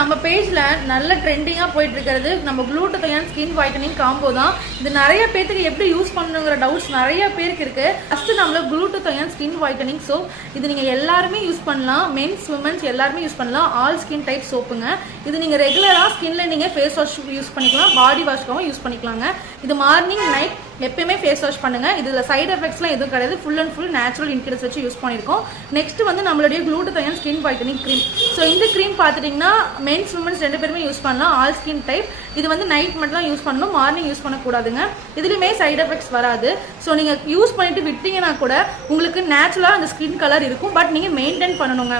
நம்ம பேஜ்ல நல்ல ட்ரெண்டிங்கா போயிட்டு இருக்கிறது நம்ம க்ளூட்டோதயான் ஸ்கின் வைட்டனிங் காம்போ தான். இது நிறைய பேருக்கு எப்படி யூஸ் பண்ணணுங்கிற டவுட்ஸ் நிறைய பேருக்கு இருக்கு. ஃபர்ஸ்ட் நம்ம க்ளூட்டோதயான் ஸ்கின் வைட்டனிங் சோப், இது நீங்க எல்லாருமே யூஸ் பண்ணலாம். மென்ஸ் விமென்ஸ் எல்லாருமே யூஸ் பண்ணலாம். ஆல் ஸ்கின் டைப் சோப்புங்க. இது நீங்க ரெகுலரா ஸ்கின்ல நீங்க ஃபேஸ் வாஷ் யூஸ் பண்ணிக்கலாம், பாடி வாஷ்க்காகவும் யூஸ் பண்ணிக்கலாங்க. இது மார்னிங் நைட் எப்பயுமே ஃபேஸ் வாஷ் பண்ணுங்க. இதுல சைடு எஃபெக்ட்ஸ்லாம் எதுவும் கிடையாது. Full and full natural ingredients வச்சு யூஸ் பண்ணியிருக்கோம். நெக்ஸ்ட் வந்து நம்மளுடைய க்ளூட்டோதயான் ஸ்கின் வைட்டனிங் க்ரீம். ஸோ இந்த க்ரீம் பார்த்துட்டிங்கன்னா மென்ஸ் விமென்ஸ் ரெண்டு பேருமே யூஸ் பண்ணலாம். All skin type. இது வந்து நைட் மட்டும் தான் யூஸ் பண்ணணும், மார்னிங் யூஸ் பண்ணக்கூடாதுங்க. இதுலையுமே சைடு எஃபெக்ட்ஸ் வராது. ஸோ நீங்கள் யூஸ் பண்ணிட்டு விட்டீங்கன்னா கூட உங்களுக்கு நேச்சுரலாக அந்த ஸ்கின் கலர் இருக்கும். பட் நீங்கள் மெயின்டைன் பண்ணணுங்க.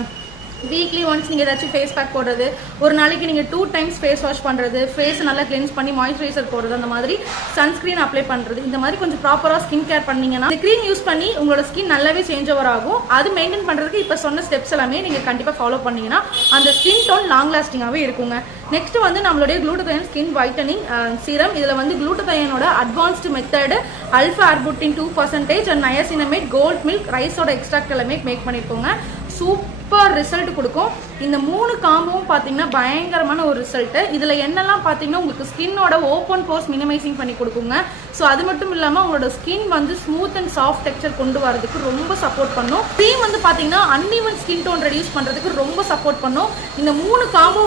வீக்லி ஒன்ஸ் நீங்கள் ஏதாச்சும் ஃபேஸ் பேக் போடுறது, ஒரு நாளைக்கு நீங்கள் 2 times ஃபேஸ் வாஷ் பண்ணுறது, ஃபேஸ் நல்லா கிளென்ஸ் பண்ணி மாய்ஸ்சரைசர் போடுறது, அந்த மாதிரி சன்ஸ்க்ரீன் அப்ளை பண்ணுறது, இந்த மாதிரி கொஞ்சம் ப்ராப்பராக ஸ்கின் கேர் பண்ணீங்கன்னா இந்த க்ரீம் யூஸ் பண்ணி உங்களோட ஸ்கின் நல்லாவே சேஞ்ச் ஓவர் ஆகும். அது மெயின்டைன் பண்ணுறதுக்கு இப்போ சொன்ன ஸ்டெப்ஸ் எல்லாமே நீங்கள் கண்டிப்பாக ஃபாலோ பண்ணீங்கன்னா அந்த ஸ்கின் டோன் லாங் லாஸ்டிங்காகவே இருக்குங்க. நெக்ஸ்ட் வந்து நம்மளுடைய க்ளூட்டோதயான் ஸ்கின் வைட்டனிங் சீரம். இதில் வந்து க்ளூட்டோதயானோட advanced method, alpha arbutin 2% and niacinamide, gold milk, ரைஸோட எக்ஸ்ட்ராக்ட் எல்லாமே மேக் பண்ணியிருக்கோங்க. சூப்பர் ரிசல்ட் கொடுக்கும். இந்த 3 காம்போவும் பார்த்தீங்கன்னா பயங்கரமான ஒரு ரிசல்ட்டு. இதில் என்னெல்லாம் பார்த்தீங்கன்னா உங்களுக்கு ஸ்கின்னோட ஓப்பன் போர்ஸ் மினிமைசிங் பண்ணி கொடுக்குங்க. ஸோ அது மட்டும் இல்லாமல் உங்களோட ஸ்கின் வந்து ஸ்மூத் அண்ட் சாஃப்ட் டெக்ஸ்சர் கொண்டு வரதுக்கு ரொம்ப சப்போர்ட் பண்ணும். க்ரீம் வந்து பார்த்தீங்கன்னா அன்இவன் ஸ்கின் டோன் ரெடியூஸ் பண்ணுறதுக்கு ரொம்ப சப்போர்ட் பண்ணும். இந்த 3 காம்போ